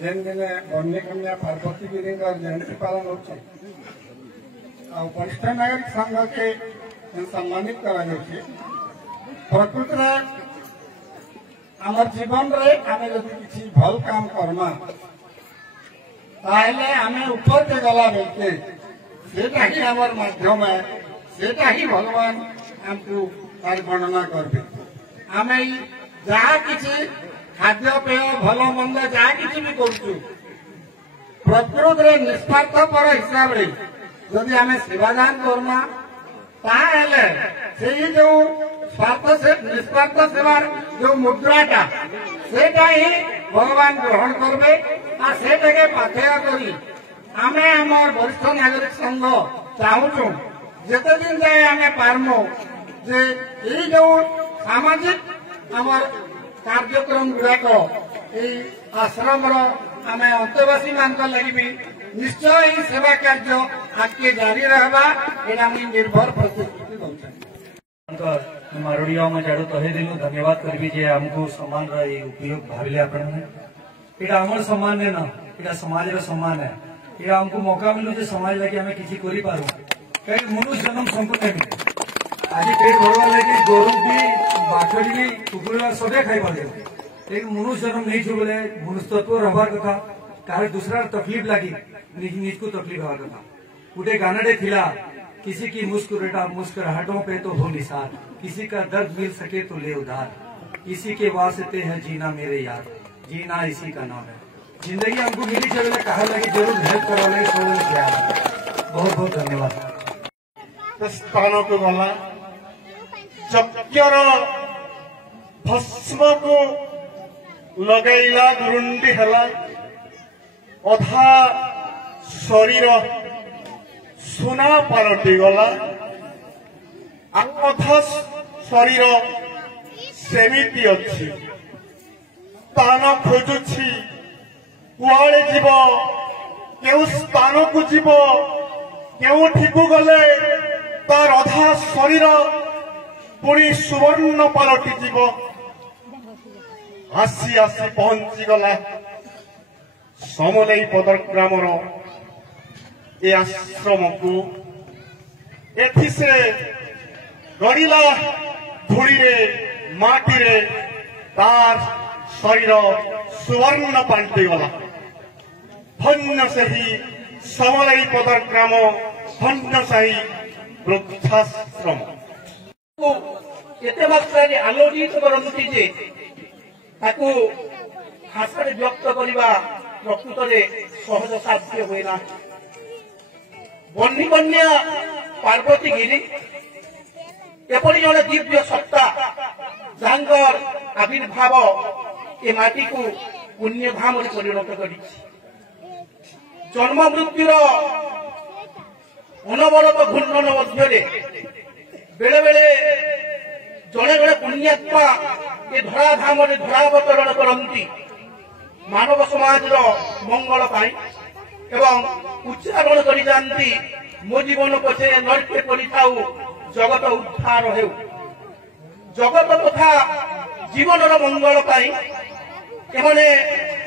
जेन दिन बन्नी कन्या पार्वती गिरी जयंती पालन होती वरिष्ठ नागरिक संघ के सम्मानित करा प्रकृत आम जीवन रे आम जदि किसी भल काम करमा ताहले आम ऊपर के गला बेलके सेटा ही आमर माध्यम है सेटा ही भगवान आमको तार गणना करबे आम जहाँ किसी खाद्य पेय भल मंद जहाँ किसी भी करूँ प्रकृत रे निस्वार्थपर हिसाब रे जदि आम सेवादान करमा ताहले से जो स्वार्थ से निस्वार्थ सेवार जो मुद्राटा सेटा ही भगवान ग्रहण करबे आ सेटाके पाथेय करी आमे आमर वरिष्ठ नागरिक संघ चाहूँ जेते दिन जाए आमे पारमो जे ये जो सामाजिक आमर कार्यक्रम गुड़ाक आश्रम आम अंतवासी मान लगी भी निश्चय ही सेवा कार्य आगे जारी रहा यहाँ निर्भर प्रतिश्रुति दौर मारोड़िया में जाड़ू तहे दिलु धन्यवाद करी जे आमको सम्मान उपयोग भाविले आपने यहाँ आमर सम्मान है ना यहाँ समाज सम्मान है यहाँ आमको मौका मिलू जे समाज लगे आम किसी करी पारू कहीं मनुष्य जन्म संपूर्ण मिले आज पेट भरवा लगे गोरु भी बाछड़ी भी कुकुर सबे खाई पारे लेकिन मनुष्य जन्म नहीं छू बोले मनुष्य तत्व रहार कथा कार दूसरा तकलीफ लगी निज को तकलीफ हवा कथा गोटे गानाटे थिला किसी की मुस्कुराहटों पे तो हो निसार किसी का दर्द मिल सके तो ले उधार इसी के वास्ते है जीना मेरे यार जीना इसी का नाम है जिंदगी हमको मिली चले कहा लगी जरूर हेल्प करवाने बहुत बहुत धन्यवाद स्थान को गला यज्ञर भस्म को लगैला गुरुंडी हला अधा शरीर सुना पालटी गला अधा शरीर सेमिति अच्छी स्थान खोजुछि कुआड़े जीव केउ स्थान को जीव केउठी को गले तार अधा शरीर पुणी सुवर्ण पालटी जीव आसी आसी पहुंची गला समलई पदर ग्रामर ए आश्रम को एथि से गड़िला धूली रे माटी रे तार शरीर सुवर्ण पालटी गला धन्य से ही समलई पदर ग्राम धन्य से ही वृद्धाश्रम एते मात्रा आलोचित करती जे ताकू भाषा व्यक्त करने प्रकृत में सहज साध्य हुए ना बन्नी कन्या पार्वती गिरी एपरी जड़े दिव्य सत्ता जहांगर आविर्भाव ए माटी को पुण्य धाम परिणत कर जन्म मृत्युर अनवरत घूर्णन मध्य बेले बेले जड़े जड़े पुण्यात्मा ये धराधाम धरावतरण करती मानव समाज मंगल एवं उच्चारण कर जाती मो जीवन पछे नरके पड़ी थाऊ जगत उद्धार हो जगत तथा जीवन मंगल एमने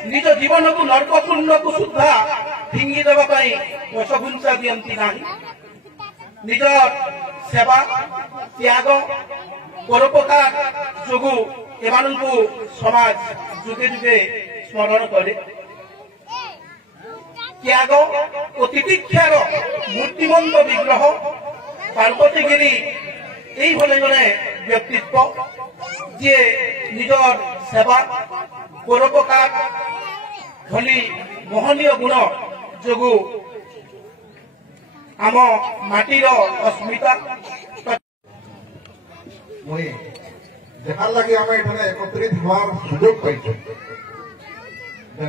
निज जीवन को नरककुंड को सुधा फिंगी देवाई पछघुंचा दियंती ना निज सेवा त्याग परोपकार जोगु एमानंकु समाज जुगे जुगे स्मरण करे त्याग और तितिक्षार मूर्तिमंत विग्रह पार्वतीगिरी यही भले जड़े व्यक्तित्व जी निजर सेवा परोपकार भली महनीय गुण जोगु आम माटीर अस्मिता मुई देखार लगे आम ये एकत्रित हमार सुजोग पाई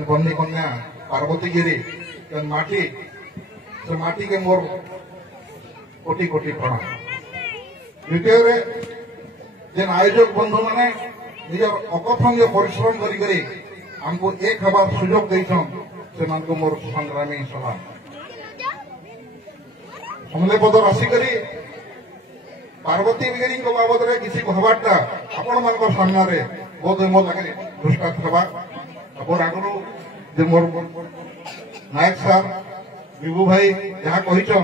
बन्नी कन्या पार्वती गिरी माटी से माटी के मोर कोटि कोटि प्रणाम द्वितीय जेन आयोजक बंधु मैंने निजर अकथनीय परिश्रम करी हमको एक हबार सुजोग देछन से मोर संग्रामी सलाम हमले पदर आसिकरी पार्वती गिरी बाबद में किसी कहबाटा आपण मान सामने बोध मो लगे दृष्टांत हवा आगु जे मोर नायक सार विभू भाई जहाँ कहीचन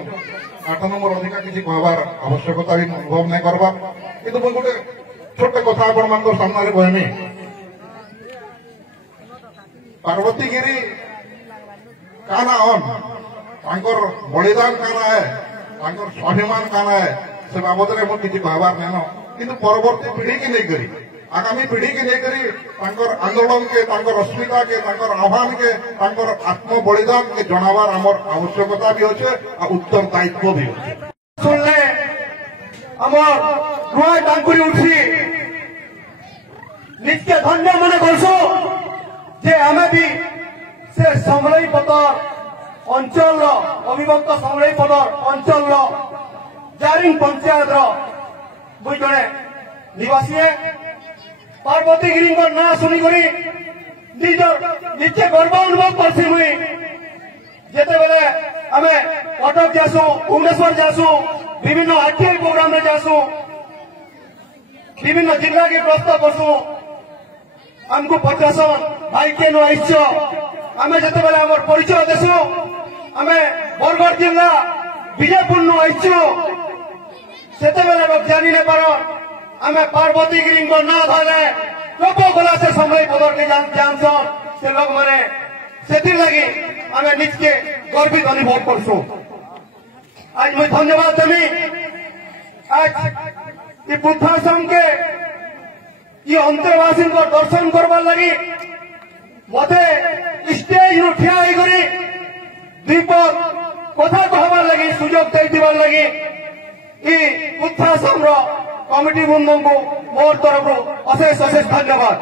8 नंबर अधिका किसी कहबार आवश्यकता भी अनुभव नहीं करवा किंतु मुझे गोटे छोटे कथा आपण सामने कहमी पार्वती गिरी काना तांकर बलिदान काना है तांकर स्वाभिमान काना है से बाबद में मुझे किसी कहबार नहीं किंतु परवर्ती पीढ़ी की नहीं करी आगामी पीढ़ी की नहीं करी तांकर आंदोलन के तांकर अस्मिता के तांकर आह्वान के तांकर आत्म बलिदान के जनावर आमर आवश्यकता भी अच्छे और उत्तरदायित्व भी अच्छे सुनले आमर रुआ टांकुरी उठी नित्य धन्य मन करसो जे आमे भी से समलई पतर अंचल अविभक्त समलई पतर अंचल जारिंग पंचायत बुझ जड़े निवासी पार्वती गिरी ना शुणिकी निजे गर्व अनुभव करसी मुई जिते बेले आम कटक जासु भुवनेश्वर जासु विभिन्न आईटीआई प्रोग्राम में जासु विभिन्न जिला के प्रस्ताव करसु आमको पचासन भाई के आईच आम जिते बेले आम परिचय देसु आम बरगढ़ जिला विजयपुर नु आईचु से जानी नहीं पार आम पार्वती गिरी ना धरले लोक गला से समय पदर के जानसन से लोग मैंने से लगी आम निजके गर्वित अनुभव करसु आज मैं धन्यवाद देवी आज ये बुद्धाश्रम के ये अंतरवासी को दर्शन करवार लगी मते स्टेज ठिया करी दीपक कथा कहबार लगी सुजोग देवार लगी ये बुद्धाश्रम कमिटी बृंद को मोर तरफ अशेष अशेष धन्यवाद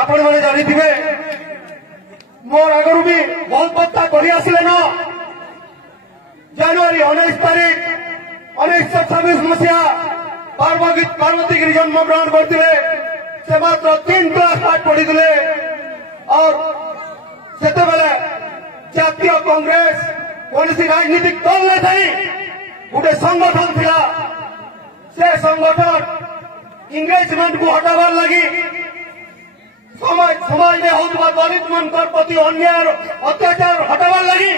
आपण मैंने जानी मोर आगर भी बहुत बत्ता कर जनवरी 19 तारीख 1926 मसीहा पार्वती गिरी जन्म ग्रहण करते से मात्र 3 क्लास पाठ पढ़ी और से जातीय कांग्रेस कौन राजनीतिक दल नहीं थी गोटे संगठन थिला से संगठन इंगेजमेंट को हटावार लगी समाज में होता दलित मान प्रति अन्याय अत्याचार हटावार लगी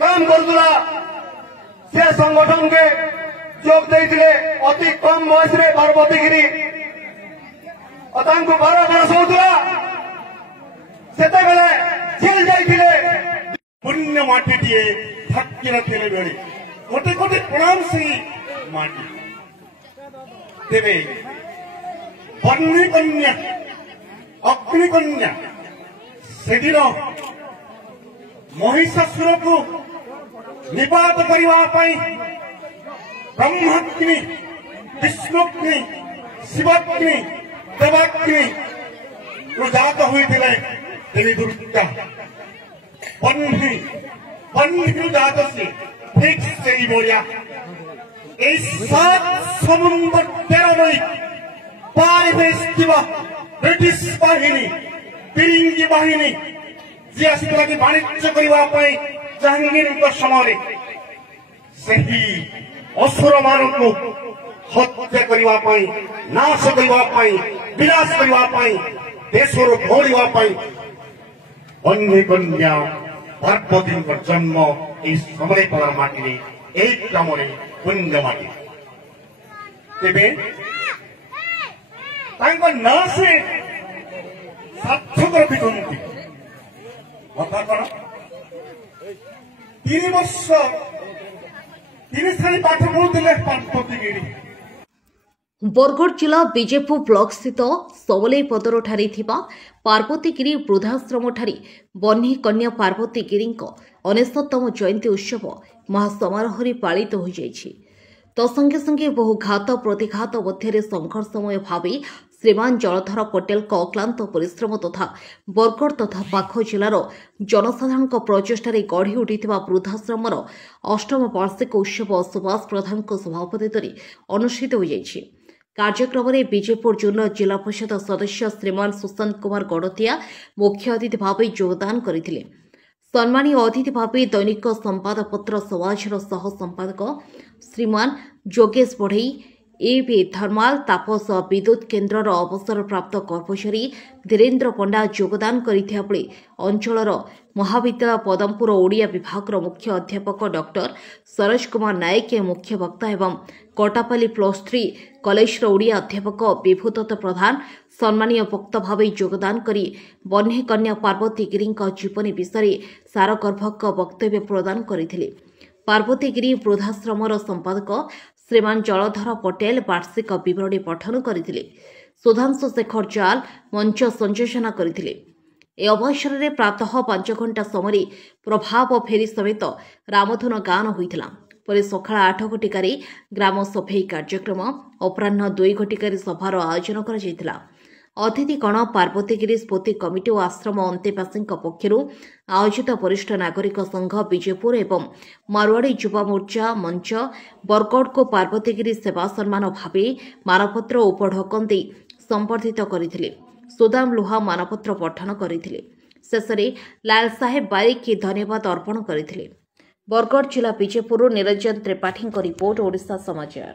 काम करुला से संगठन के जोग देते अति कम बयस पार्वती गिरी 12 वर्ष होता से जेल जाइए पुण्य माटी थकी रखे बेड़े गोटे गोटे प्रणाम से माटी तेरे बन्ही कन्या अग्निकन्या से दिन महिषासुर को निपात करने ब्रह्माग्नि विष्णुग्नि शिवाग्नि देवाग्नि जात होते दुर्गा बन्ही बन्ही जात से ठीक से बोलिया 7 समुद्र 13 नई पार ब्रिटिश बाहिनी फिरिंगी बाहिनी जी आसला कि वाणिज्य करने जहांगीर समय सही असुर मान को हत्या करने नाश करने विनाश करने देश ढोड़ापी अन्य कन्या पार्वती जन्म इस समय पड़ार माटी एक क्रम पुण्य माटी तेरे ना से सार्थक रखी कथा कौन 3 वर्ष 3 श्रेणी पाठ पढ़ुले पार्वती गिरी बरगढ़ जिला विजेपुर ब्लॉक स्थित सबलेई पदर ठारे थिबा पार्वती गिरी वृद्धाश्रम ठारे बन्ही कन्या पार्वती गिरी 69तम जयंती उत्सव महासमारोह पालित हो जाइछि। तत्संगे संगे बहु घात प्रतिघात मध्य संघर्षमय भाव श्रीमान जलधर पटेल अक्लांत परिश्रम तथा बरगढ़ तथा पाख जिलार जनसाधारण प्रचेष्टार गढ़ी उठिथिबा वृद्धाश्रमर 8म वार्षिक उत्सव सुभाष प्रधान सभापतित्व अनुष्ठित हो जाइछि। कार्यक्रम में विजेपुर जोन जिला परिषद सदस्य श्रीमान सुशांत कुमार गड़तिया मुख्य अतिथि भाव योगदान करथिले। सम्मानीय अतिथि भाव दैनिक संवादपत्र समाजर सह संपादक श्रीमान जोगेश बढ़ई एबी थर्माल तापस विद्युत केन्द्रर अवसरप्राप्त कर्मचारी धीरेन्द्र पंडा योगदान करथिया बेले अंचलर महाविद्यालय पदमपुर ओडिया विभाग मुख्य अध्यापक डॉक्टर सरोज कुमार नायक मुख्य वक्ता एवं कोटापाली +3 कॉलेज ओडिया अध्यापक विभूदत्त प्रधान सम्मानीय वक्ता भाव योगदान करी बन्हे कन्या पार्वती गिरी जीवनी विषय सारगर्भक वक्तव्य प्रदान करथिले। पार्वती गिरी वृद्धाश्रमर संपादक श्रीमान जलधर पटेल वार्षिक विवरणी पठन करथिले। सुधांशु शेखर जाल मंच संयोजना करथिले। ए अवसर में प्रातः 5 घंटा समय प्रभाव फेरी समेत रामधुन गान होइथिला। परे सकाळ 8 घटिकार ग्राम सफेई कार्यक्रम अपराह्न 2 घटिकार सभार आयोजन करा जायतिला। अतिथिगण पार्वतीगिरी स्फूर्ति कमिटी और आश्रम अंतेवासी पक्षर आयोजित वरिष्ठ नागरिक संघ विजयपुर एवं मारवाड़ी युवा मोर्चा मंच बरगढ़ को पार्वतीगिरी सेवा सम्मान भावे मानपत्र उपढकन दे संबर्धित करथिले। सुदाम लुहा मानपत्र पठन करथिले। शेषे लाल साहेब बारिक धन्यवाद अर्पण करथिले। बरगढ़ जिला विजयपुर निरंजन त्रिपाठी रिपोर्ट ओडिशा समाचार।